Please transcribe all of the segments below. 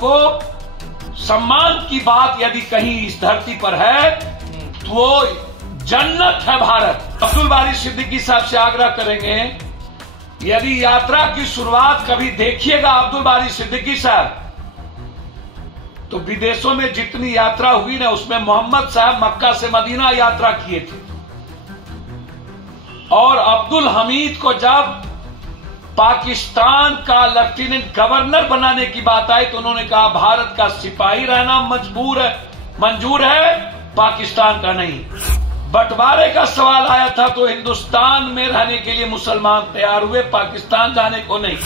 सबको सम्मान की बात यदि कहीं इस धरती पर है तो वो जन्नत है भारत। अब्दुल बारी सिद्दीकी साहब से आग्रह करेंगे, यदि यात्रा की शुरुआत कभी देखिएगा अब्दुल बारी सिद्दीकी साहब, तो विदेशों में जितनी यात्रा हुई ना उसमें मोहम्मद साहब मक्का से मदीना यात्रा किए थे। और अब्दुल हमीद को जब पाकिस्तान का लेफ्टिनेंट गवर्नर बनाने की बात आई तो उन्होंने कहा भारत का सिपाही रहना मंजूर है, पाकिस्तान का नहीं। बंटवारे का सवाल आया था तो हिंदुस्तान में रहने के लिए मुसलमान तैयार हुए, पाकिस्तान जाने को नहीं।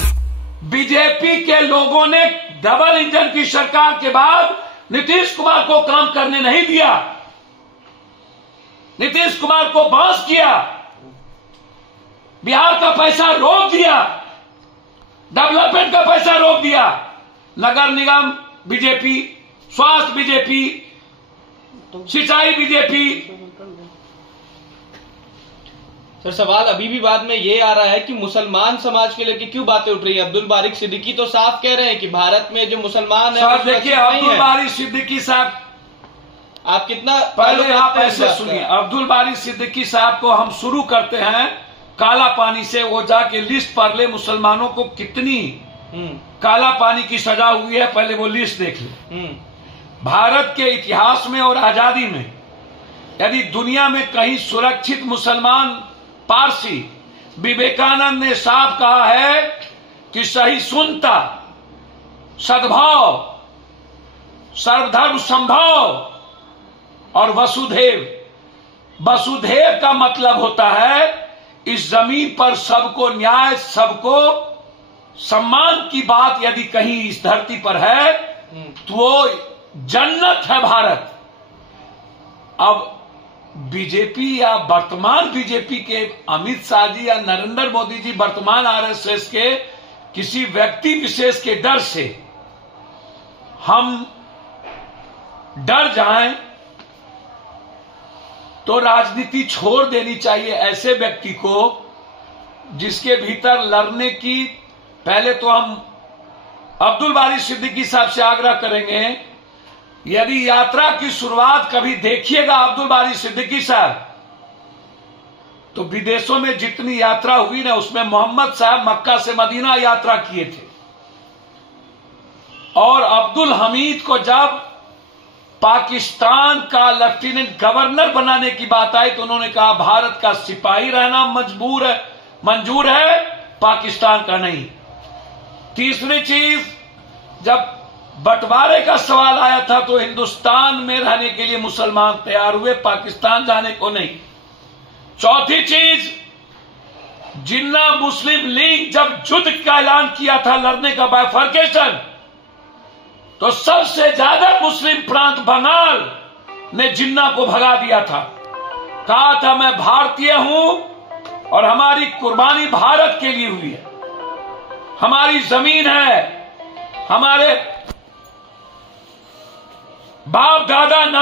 बीजेपी के लोगों ने डबल इंजन की सरकार के बाद नीतीश कुमार को काम करने नहीं दिया, नीतीश कुमार को बांस किया, बिहार का पैसा रोक दिया, डेवलपमेंट का पैसा रोक दिया। नगर निगम बीजेपी, स्वास्थ्य बीजेपी, सिंचाई बीजेपी। सर सवाल अभी भी बाद में ये आ रहा है कि मुसलमान समाज के लेके क्यों बातें उठ रही है? अब्दुल बारी सिद्दीकी तो साफ कह रहे हैं कि भारत में जो मुसलमान है। सर देखिए, अब्दुल बारी सिद्दीकी साहब, आप कितना पहले आप ऐसे सुनिए। अब्दुल बारी सिद्दीकी साहब को हम शुरू करते हैं काला पानी से। वो जाके लिस्ट पढ़ ले मुसलमानों को कितनी काला पानी की सजा हुई है, पहले वो लिस्ट देख ले। भारत के इतिहास में और आजादी में यदि दुनिया में कहीं सुरक्षित मुसलमान पारसी, विवेकानंद ने साफ कहा है कि सहिष्णुता, सद्भाव, सर्वधर्म संभाव और वसुधैव का मतलब होता है इस जमीन पर सबको न्याय, सबको सम्मान की बात यदि कहीं इस धरती पर है तो वो जन्नत है भारत। अब बीजेपी या वर्तमान बीजेपी के अमित शाह जी या नरेंद्र मोदी जी वर्तमान आरएसएस के किसी व्यक्ति विशेष के डर से हम डर जाएं तो राजनीति छोड़ देनी चाहिए ऐसे व्यक्ति को जिसके भीतर लड़ने की। पहले तो हम अब्दुल बारी सिद्दीकी साहब से आग्रह करेंगे, यदि यात्रा की शुरुआत कभी देखिएगा अब्दुल बारी सिद्दीकी साहब, तो विदेशों में जितनी यात्रा हुई ना उसमें मोहम्मद साहब मक्का से मदीना यात्रा किए थे। और अब्दुल हमीद को जब पाकिस्तान का लेफ्टिनेंट गवर्नर बनाने की बात आई तो उन्होंने कहा भारत का सिपाही रहना मंजूर है, पाकिस्तान का नहीं। तीसरी चीज, जब बंटवारे का सवाल आया था तो हिंदुस्तान में रहने के लिए मुसलमान तैयार हुए, पाकिस्तान जाने को नहीं। चौथी चीज, जिन्ना मुस्लिम लीग जब युद्ध का ऐलान किया था, लड़ने का बाइफर्केशन, तो सबसे ज्यादा मुस्लिम प्रांत बंगाल ने जिन्ना को भगा दिया था। कहा था मैं भारतीय हूं और हमारी कुर्बानी भारत के लिए हुई है, हमारी जमीन है, हमारे बाप दादा नाना